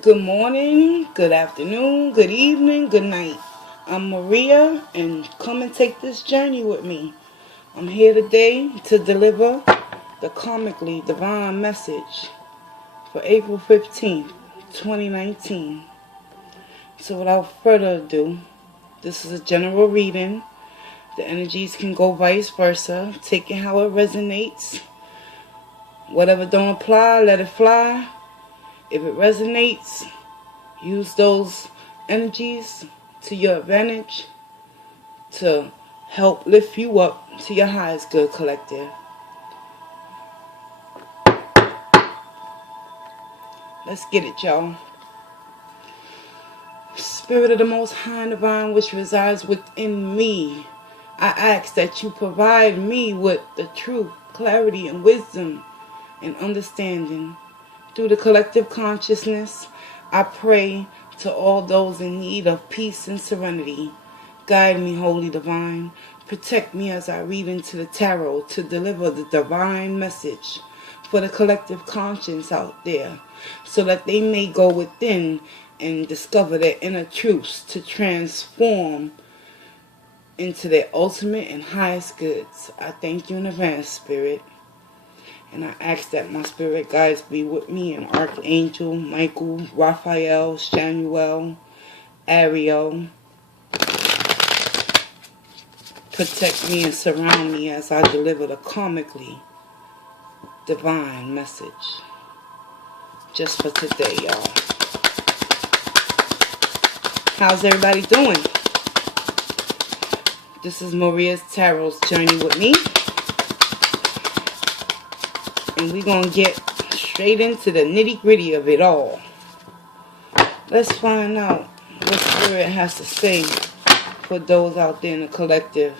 Good morning, good afternoon, good evening, good night. I'm Maria, and come and take this journey with me. I'm here today to deliver the Karmicly divine message for April 15th, 2019. So without further ado, this is a general reading. The energies can go vice versa. Take it how it resonates. Whatever don't apply, let it fly. If it resonates, use those energies to your advantage to help lift you up to your highest good, collective. Let's get it, y'all. Spirit of the Most High and Divine, which resides within me, I ask that you provide me with the truth, clarity, and wisdom and understanding. Through the collective consciousness, I pray to all those in need of peace and serenity. Guide me, Holy Divine. Protect me as I read into the tarot to deliver the divine message for the collective conscience out there, so that they may go within and discover their inner truths to transform into their ultimate and highest goods. I thank you in advance, Spirit. And I ask that my spirit guides be with me and Archangel Michael, Raphael, Shamuel, Ariel. Protect me and surround me as I deliver the karmically divine message. Just for today, y'all. How's everybody doing? This is Maria's Tarot's Journey with me. And we're going to get straight into the nitty-gritty of it all. Let's find out what Spirit has to say for those out there in the collective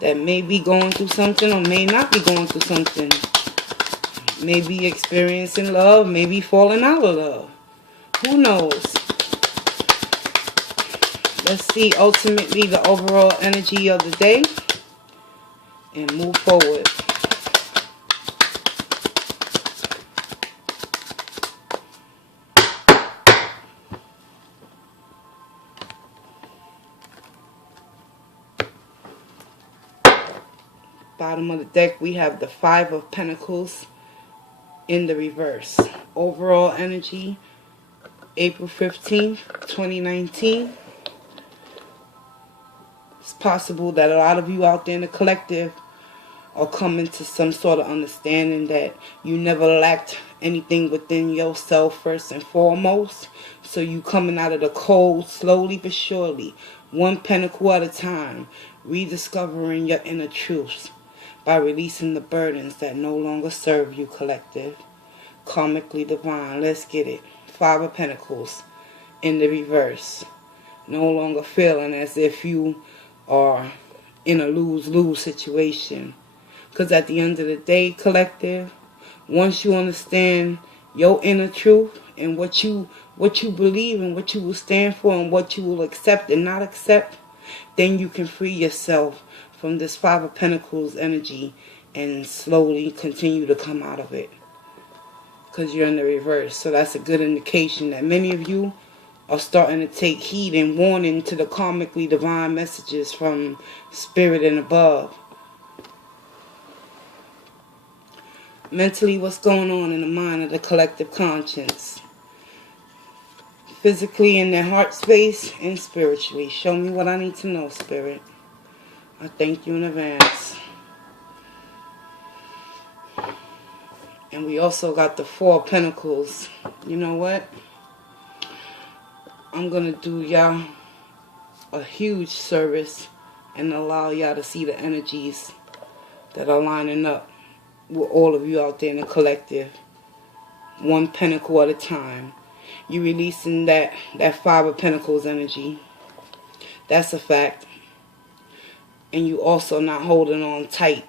that may be going through something or may not be going through something. May be experiencing love, may be falling out of love. Who knows? Let's see ultimately the overall energy of the day and move forward. Bottom of the deck, we have the Five of Pentacles in the reverse. Overall energy, April 15th, 2019. It's possible that a lot of you out there in the collective are coming to some sort of understanding that you never lacked anything within yourself first and foremost. So you coming out of the cold slowly but surely, one pentacle at a time, rediscovering your inner truths by releasing the burdens that no longer serve you, collective. Karmically divine, let's get it. Five of Pentacles in the reverse. No longer feeling as if you are in a lose-lose situation. Because at the end of the day, collective, once you understand your inner truth and what you believe and what you will stand for and what you will accept and not accept, then you can free yourself from this Five of Pentacles energy and slowly continue to come out of it. Because you're in the reverse. So that's a good indication that many of you are starting to take heed and warning to the karmically divine messages from Spirit and above. Mentally, what's going on in the mind of the collective conscience? Physically, in their heart space, and spiritually. Show me what I need to know, Spirit. I thank you in advance. And we also got the Four of Pentacles. You know what? I'm going to do y'all a huge service and allow y'all to see the energies that are lining up with all of you out there in the collective. One pentacle at a time. You releasing that Five of Pentacles energy. That's a fact. And you also not holding on tight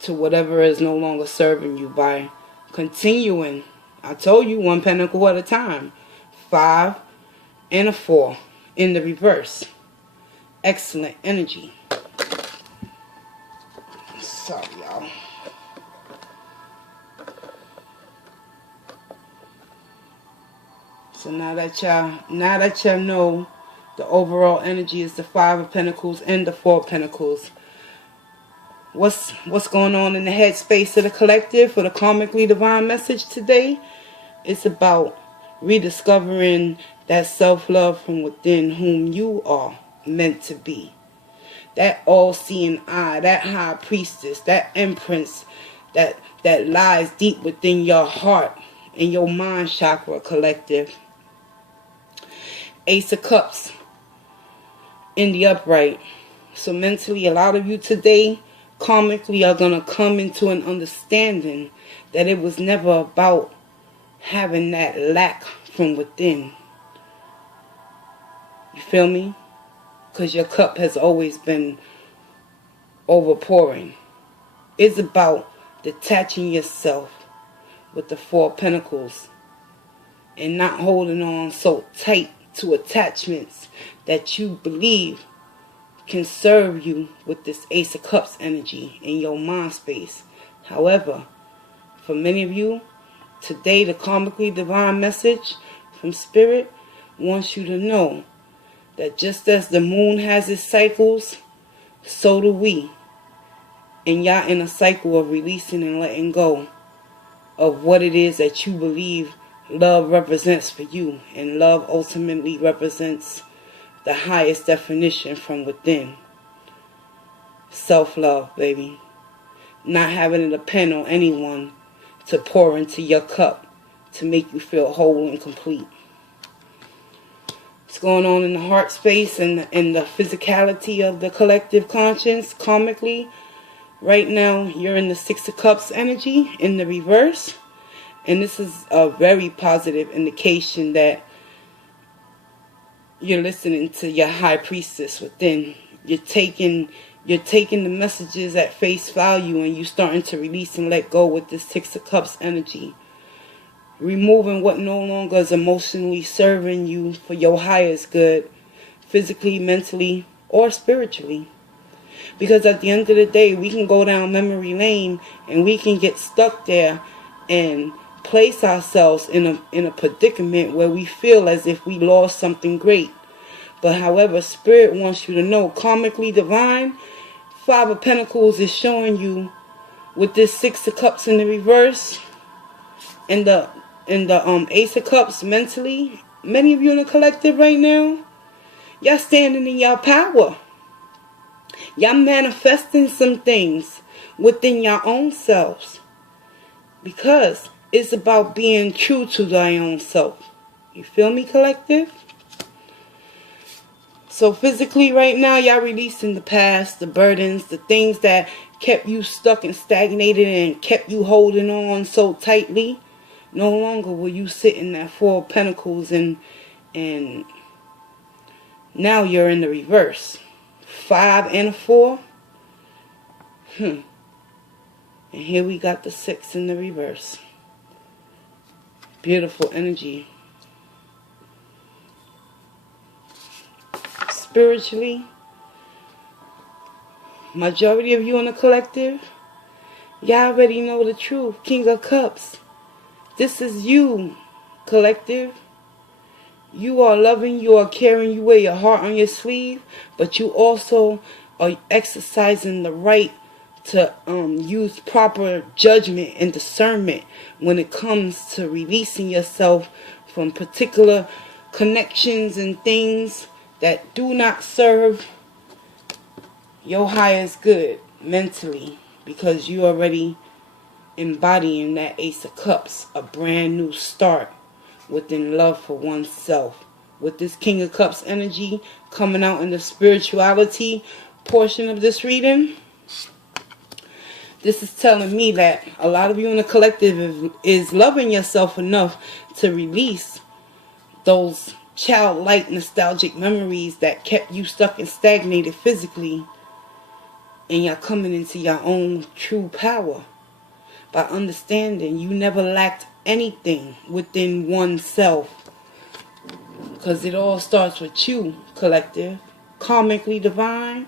to whatever is no longer serving you by continuing. I told you, one pentacle at a time. 5 and a 4 in the reverse. Excellent energy. Sorry, y'all. So now that y'all know the overall energy is the Five of Pentacles and the Four of Pentacles. What's going on in the headspace of the collective for the karmically divine message today? It's about rediscovering that self-love from within, whom you are meant to be. That all-seeing eye, that high priestess, that empress that lies deep within your heart and your mind chakra, collective. Ace of Cups in the upright. So mentally, a lot of you today karmically are going to come into an understanding that it was never about having that lack from within. You feel me? Because your cup has always been overpouring. It's about detaching yourself with the Four of Pentacles and not holding on so tight to attachments that you believe can serve you with this Ace of Cups energy in your mind space. However, for many of you, today the karmically divine message from Spirit wants you to know that just as the moon has its cycles, so do we. And y'all in a cycle of releasing and letting go of what it is that you believe love represents for you. And love ultimately represents the highest definition from within. Self-love, baby. Not having to depend on anyone to pour into your cup to make you feel whole and complete. What's going on in the heart space and the physicality of the collective conscience karmically? Right now, you're in the Six of Cups energy in the reverse. And this is a very positive indication that you're listening to your high priestess within. You're taking the messages at face value and you're starting to release and let go with this Six of Cups energy. Removing what no longer is emotionally serving you for your highest good, physically, mentally, or spiritually. Because at the end of the day, we can go down memory lane and we can get stuck there and place ourselves in a predicament where we feel as if we lost something great. But however, Spirit wants you to know, karmically divine, Five of Pentacles is showing you with this Six of Cups in the reverse and the Ace of Cups mentally. Many of you in the collective right now, y'all standing in your power. Y'all manifesting some things within your own selves. Because it's about being true to thy own self. You feel me, collective? So physically right now, y'all releasing the past, the burdens, the things that kept you stuck and stagnated and kept you holding on so tightly. No longer will you sit in that Four of Pentacles and now you're in the reverse. 5 and a 4. And here we got the 6 in the reverse. Beautiful energy. Spiritually, majority of you in the collective, y'all already know the truth. King of Cups. This is you, collective. You are loving, you are caring, you wear your heart on your sleeve, but you also are exercising the right to use proper judgment and discernment when it comes to releasing yourself from particular connections and things that do not serve your highest good mentally, because you already embodying that Ace of Cups, a brand new start within love for oneself. With this King of Cups energy coming out in the spirituality portion of this reading, this is telling me that a lot of you in the collective is loving yourself enough to release those childlike nostalgic memories that kept you stuck and stagnated physically, and you're coming into your own true power by understanding you never lacked anything within oneself, because it all starts with you, collective. Karmically divine,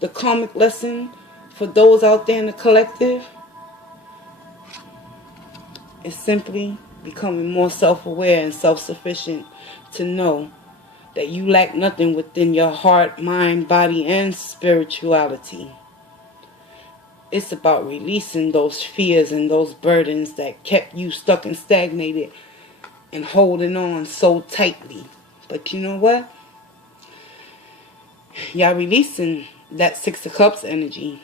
the karmic lesson for those out there in the collective is simply becoming more self-aware and self-sufficient to know that you lack nothing within your heart, mind, body, and spirituality. It's about releasing those fears and those burdens that kept you stuck and stagnated and holding on so tightly. But you know what? Y'all releasing that Six of Cups energy.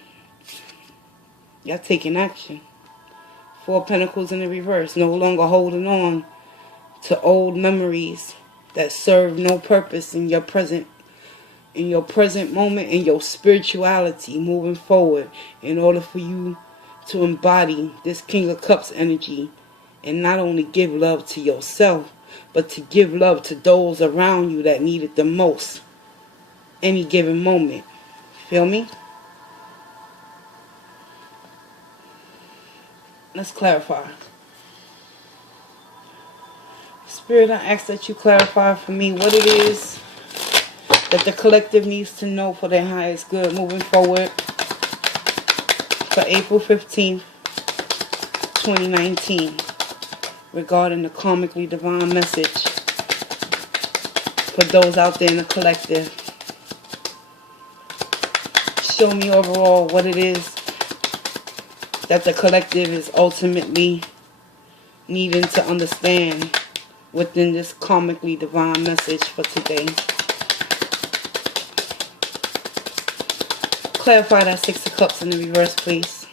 Y'all taking action. Four of Pentacles in the reverse. No longer holding on to old memories that serve no purpose in your present moment, in your spirituality moving forward, in order for you to embody this King of Cups energy and not only give love to yourself, but to give love to those around you that need it the most any given moment. Feel me? Let's clarify. Spirit, I ask that you clarify for me what it is that the collective needs to know for their highest good moving forward for April 15th, 2019, regarding the karmically divine message for those out there in the collective. Show me overall what it is that the collective is ultimately needing to understand within this karmically divine message for today. Clarify that Six of Cups in the reverse, please.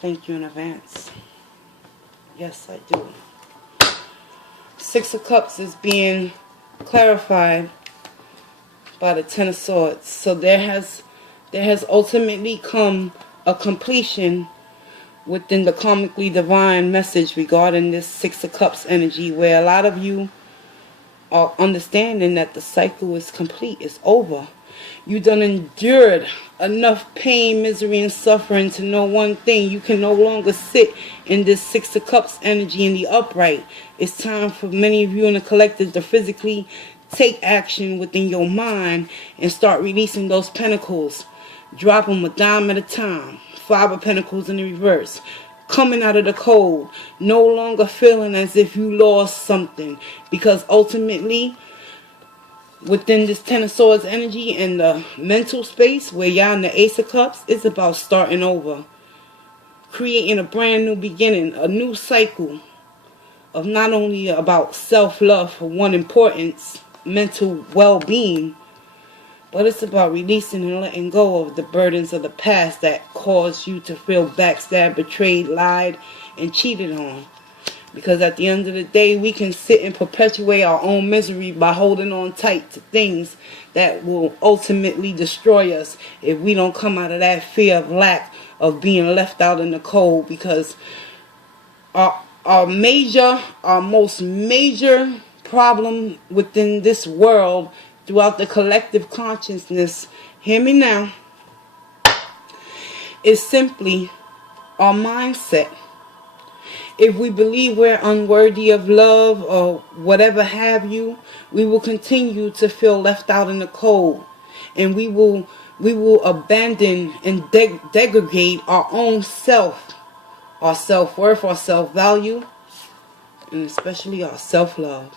Thank you in advance. Yes, I do. Six of Cups is being clarified by the Ten of Swords. So there has ultimately come a completion within the karmically divine message regarding this Six of Cups energy, where a lot of you are understanding that the cycle is complete, it's over. You done endured enough pain, misery, and suffering to know one thing: you can no longer sit in this Six of Cups energy in the upright. It's time for many of you in the collective to physically take action within your mind and start releasing those pentacles. Drop them a dime at a time. Five of Pentacles in the reverse. Coming out of the cold. No longer feeling as if you lost something. Because ultimately, within this Ten of Swords energy and the mental space where y'all in the Ace of Cups, it's about starting over. Creating a brand new beginning. A new cycle of not only about self-love for one importance, mental well-being, but it's about releasing and letting go of the burdens of the past that caused you to feel backstabbed, betrayed, lied, and cheated on. Because at the end of the day, we can sit and perpetuate our own misery by holding on tight to things that will ultimately destroy us if we don't come out of that fear of lack, of being left out in the cold. Because our most major problem within this world, throughout the collective consciousness, hear me now, is simply our mindset. If we believe we're unworthy of love or whatever have you, we will continue to feel left out in the cold, and we will abandon and degrade our own self, our self-worth, our self-value, and especially our self-love.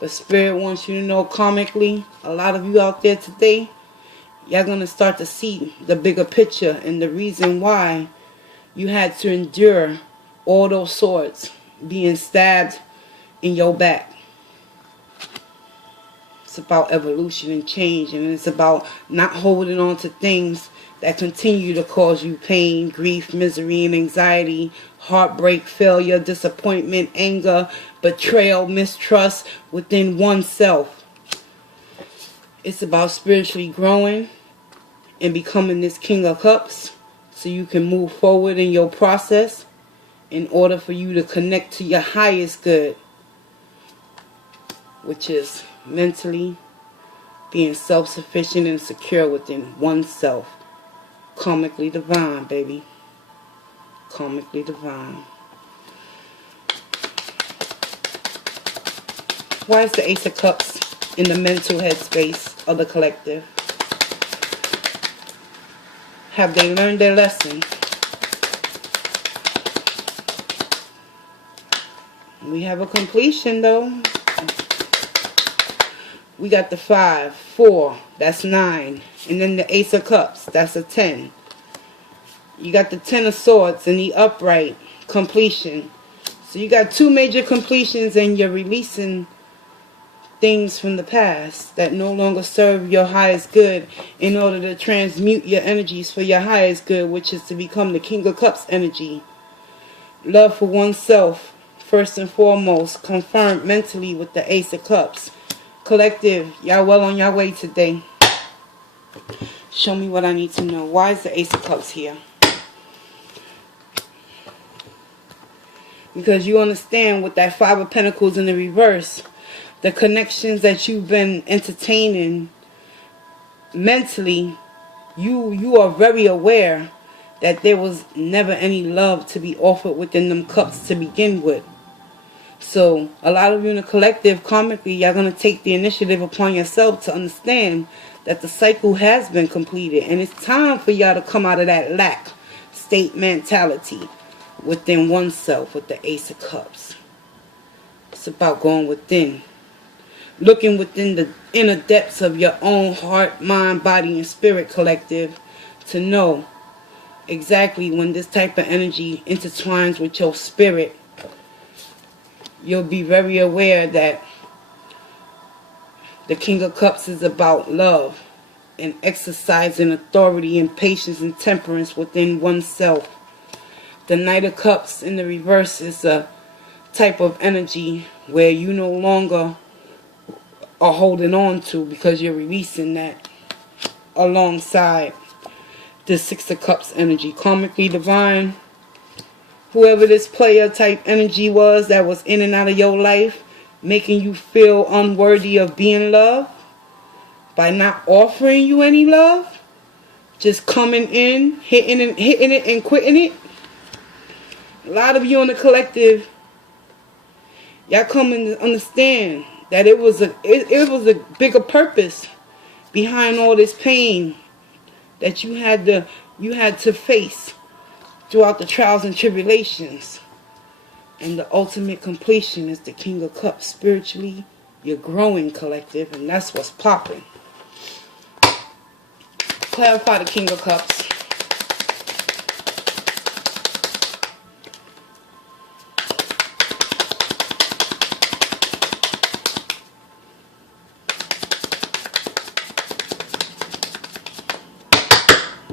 But Spirit wants you to know karmically, a lot of you out there today, y'all going to start to see the bigger picture and the reason why you had to endure all those swords being stabbed in your back. It's about evolution and change, and it's about not holding on to things that continue to cause you pain, grief, misery, and anxiety, heartbreak, failure, disappointment, anger, betrayal, mistrust within oneself. It's about spiritually growing and becoming this King of Cups so you can move forward in your process in order for you to connect to your highest good, which is mentally being self-sufficient and secure within oneself. Karmically divine, baby. Karmically divine. Why is the Ace of Cups in the mental headspace of the collective? Have they learned their lesson? We have a completion though. We got the 5, 4, that's 9. And then the Ace of Cups, that's a 10. You got the 10 of Swords in the upright, completion. So you got 2 major completions, and you're releasing things from the past that no longer serve your highest good in order to transmute your energies for your highest good, which is to become the King of Cups energy. Love for oneself, first and foremost, confirmed mentally with the Ace of Cups. Collective, y'all well on your way today. Show me what I need to know. Why is the Ace of Cups here? Because you understand with that 5 of Pentacles in the reverse, the connections that you've been entertaining mentally, you are very aware that there was never any love to be offered within them cups to begin with. So a lot of you in the collective, karmically, y'all going to take the initiative upon yourself to understand that the cycle has been completed. And it's time for y'all to come out of that lack state mentality within oneself with the Ace of Cups. It's about going within. Looking within the inner depths of your own heart, mind, body, and spirit, collective, to know exactly when this type of energy intertwines with your spirit. You'll be very aware that the King of Cups is about love and exercising authority and patience and temperance within oneself. The Knight of Cups in the reverse is a type of energy where you no longer are holding on to, because you're releasing that alongside the 6 of Cups energy. Karmically divine. Whoever this player type energy was that was in and out of your life, making you feel unworthy of being loved by not offering you any love, just coming in, hitting it and quitting it. A lot of you in the collective, y'all coming to understand that it was a bigger purpose behind all this pain that you had to face throughout the trials and tribulations. And the ultimate completion is the King of Cups. Spiritually, you're growing, collective, and that's what's popping. Clarify the King of Cups.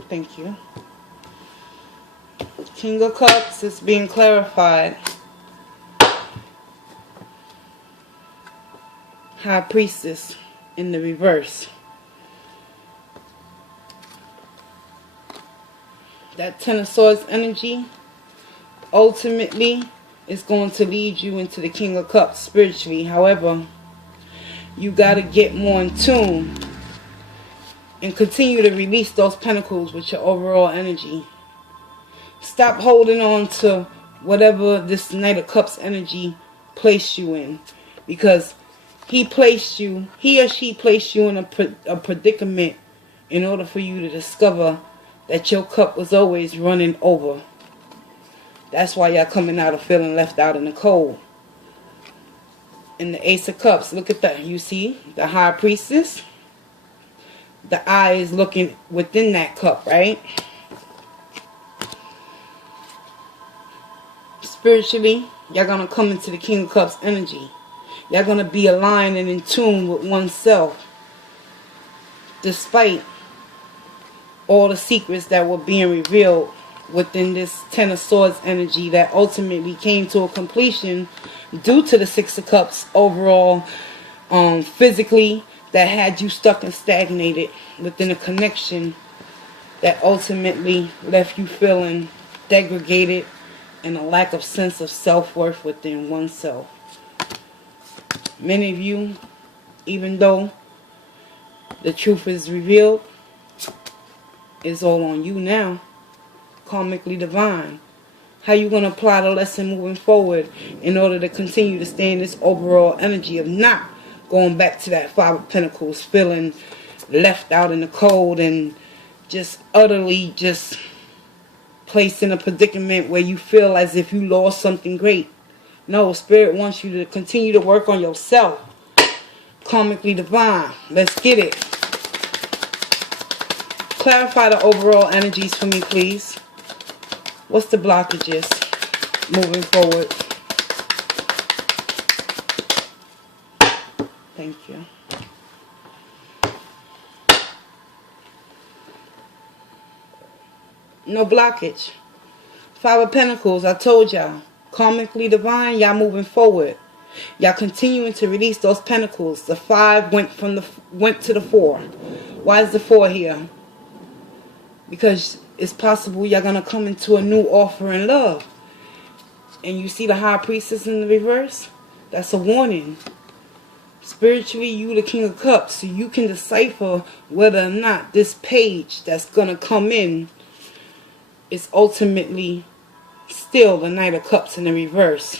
Thank you. King of Cups is being clarified. High Priestess in the reverse. That 10 of Swords energy ultimately is going to lead you into the King of Cups spiritually. However, you got to get more in tune and continue to release those pentacles with your overall energy. Stop holding on to whatever this Knight of Cups energy placed you in, because he or she placed you in a predicament in order for you to discover that your cup was always running over. That's why y'all coming out of feeling left out in the cold. In the Ace of Cups, look at that. You see the High Priestess? The eye is looking within that cup, right? Spiritually, y'all going to come into the King of Cups energy. Y'all going to be aligned and in tune with oneself, despite all the secrets that were being revealed within this 10 of Swords energy that ultimately came to a completion due to the 6 of Cups overall, physically, that had you stuck and stagnated within a connection that ultimately left you feeling degraded and a lack of sense of self-worth within oneself. Many of you, even though the truth is revealed, it's all on you now. Karmically divine. How you going to apply the lesson moving forward in order to continue to stay in this overall energy of not going back to that 5 of Pentacles, feeling left out in the cold and just utterly just placed in a predicament where you feel as if you lost something great No, Spirit wants you to continue to work on yourself. Karmically divine. Let's get it. Clarify the overall energies for me, please. What's the blockages moving forward? Thank you. No blockage. Five of Pentacles, I told y'all. Karmically divine, y'all moving forward. Y'all continuing to release those pentacles. The 5 went to the 4. Why is the 4 here? Because it's possible y'all gonna come into a new offer in love. And you see the High Priestess in the reverse? That's a warning. Spiritually, you the King of Cups, so you can decipher whether or not this page that's gonna come in is ultimately still the Knight of Cups in the reverse.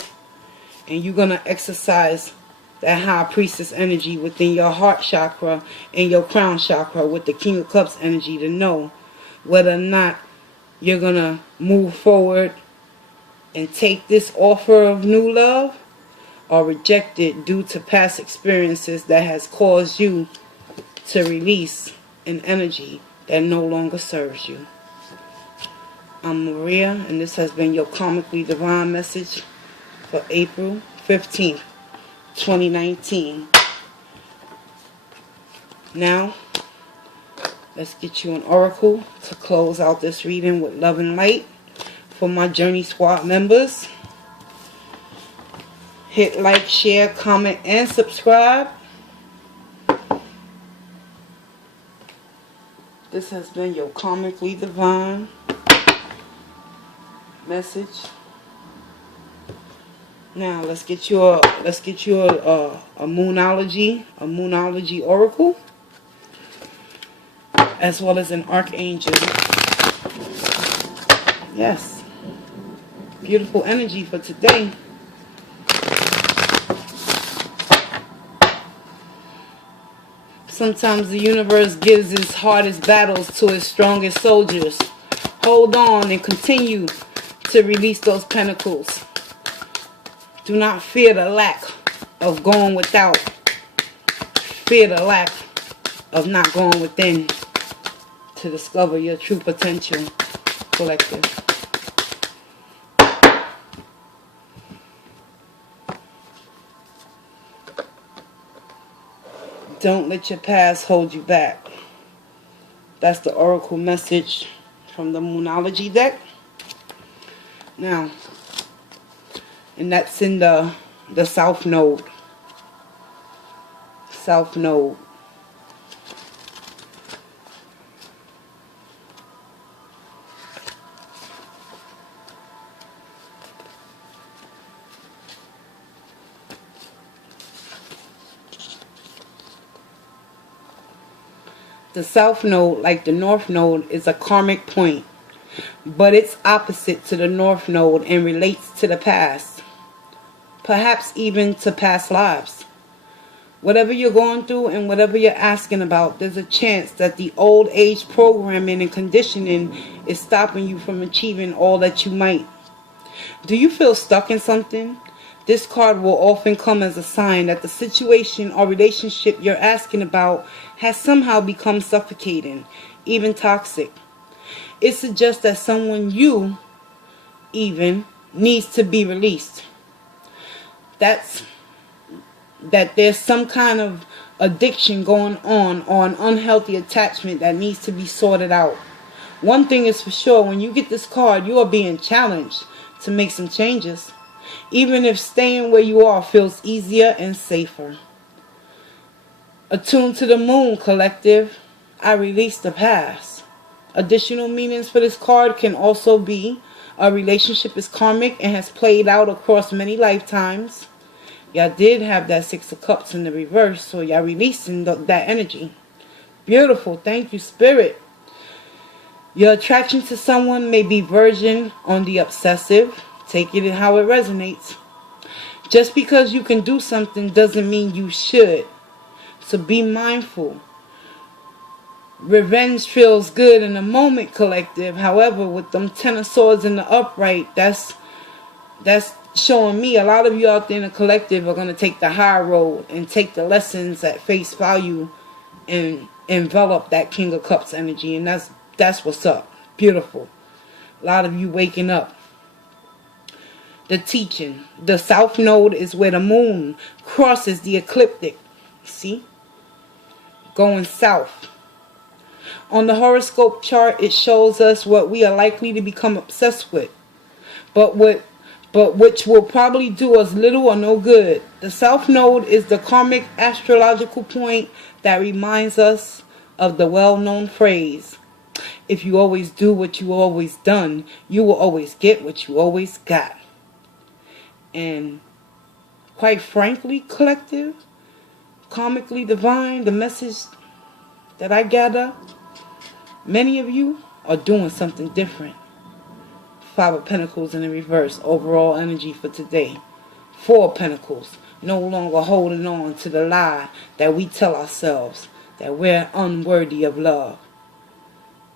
And you're going to exercise that High Priestess energy within your heart chakra and your crown chakra with the King of Cups energy to know whether or not you're going to move forward and take this offer of new love or reject it due to past experiences that has caused you to release an energy that no longer serves you. I'm Maria, and this has been your Karmically Divine message for April 15th, 2019. Now, let's get you an oracle to close out this reading with love and light for my Journey Squad members. Hit like, share, comment, and subscribe. This has been your Karmically Divine message. Now let's get you a moonology oracle, as well as an archangel. Yes, beautiful energy for today. Sometimes the universe gives its hardest battles to its strongest soldiers. Hold on and continue to release those pentacles. Do not fear the lack of going without. Fear the lack of not going within to discover your true potential, collective. Don't let your past hold you back. That's the oracle message from the Moonology deck. Now, and that's in the South Node. South Node. The South Node, like the North Node, is a karmic point, but it's opposite to the North Node and relates to the past, perhaps even to past lives. Whatever you're going through and whatever you're asking about, there's a chance that the old age programming and conditioning is stopping you from achieving all that you might. Do you feel stuck in something? This card will often come as a sign that the situation or relationship you're asking about has somehow become suffocating, even toxic. It suggests that someone you even needs to be released. That there's some kind of addiction going on or an unhealthy attachment that needs to be sorted out. One thing is for sure, when you get this card, you are being challenged to make some changes, even if staying where you are feels easier and safer. Attuned to the moon, collective. I release the past. Additional meanings for this card can also be a relationship is karmic and has played out across many lifetimes. Y'all did have that Six of Cups in the reverse, so y'all releasing that energy. Beautiful. Thank you, Spirit. Your attraction to someone may be verging on the obsessive. Take it how it resonates. Just because you can do something doesn't mean you should. So be mindful. Revenge feels good in the moment, collective. However, with them Ten of Swords in the upright, that's showing me a lot of you out there in the collective are going to take the high road and take the lessons at face value and envelop that King of Cups energy. And that's what's up. Beautiful. A lot of you waking up. The teaching. The south node is where the moon crosses the ecliptic. See? Going south. On the horoscope chart, it shows us what we are likely to become obsessed with. But which will probably do us little or no good. The south node is the karmic astrological point that reminds us of the well-known phrase, if you always do what you always done, you will always get what you always got. And quite frankly, collective, karmically divine, the message that I gather, many of you are doing something different. Five of Pentacles in the reverse, overall energy for today. Four of Pentacles, no longer holding on to the lie that we tell ourselves, that we're unworthy of love.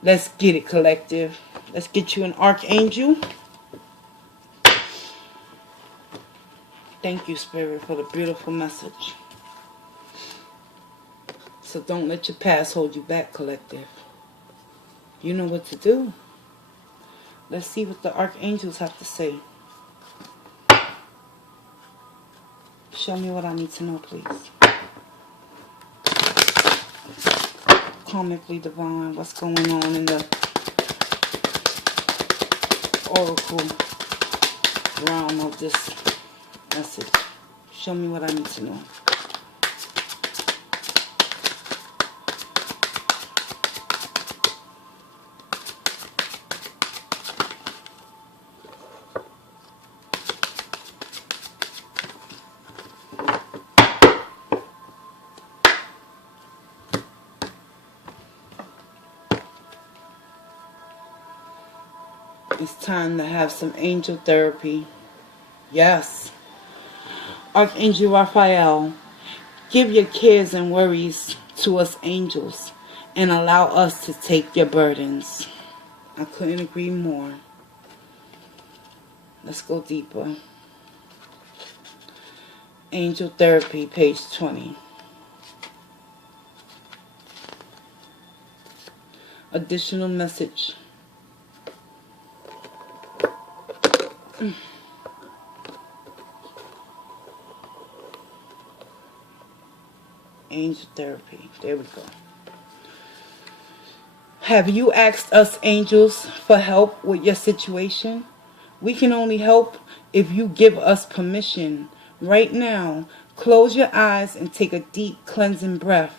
Let's get it, collective. Let's get you an archangel. Thank you, Spirit, for the beautiful message. So don't let your past hold you back, collective. You know what to do. Let's see what the archangels have to say. Show me what I need to know, please. Karmically divine, what's going on in the oracle realm of this message? Show me what I need to know. It's time to have some angel therapy. Yes. Archangel Raphael, give your cares and worries to us angels and allow us to take your burdens. I couldn't agree more. Let's go deeper. Angel therapy, page 20. Additional message. Angel therapy. There we go. Have you asked us angels for help with your situation? We can only help if you give us permission. Right now, close your eyes and take a deep cleansing breath.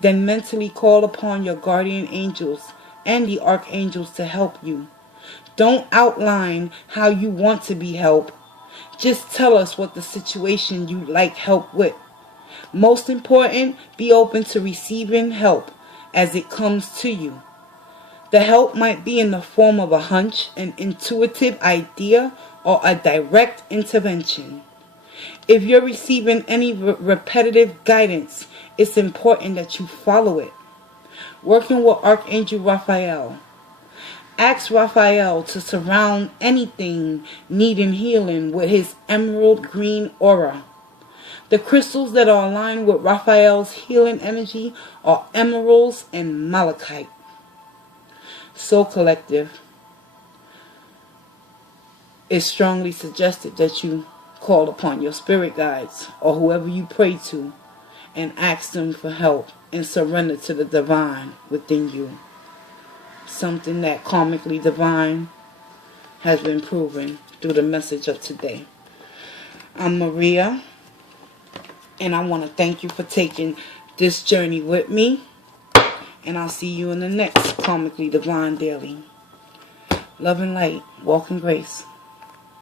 Then mentally call upon your guardian angels and the archangels to help you. Don't outline how you want to be helped. Just tell us what the situation you'd like help with. Most important, be open to receiving help as it comes to you. The help might be in the form of a hunch, an intuitive idea, or a direct intervention. If you're receiving any repetitive guidance, it's important that you follow it. Working with Archangel Raphael. Ask Raphael to surround anything needing healing with his emerald green aura. The crystals that are aligned with Raphael's healing energy are emeralds and malachite. So collective, it's strongly suggested that you call upon your spirit guides or whoever you pray to and ask them for help and surrender to the divine within you. Something that karmically divine has been proven through the message of today. I'm Maria, and I want to thank you for taking this journey with me, and I'll see you in the next Karmically Divine Daily. Love and light, walk in grace.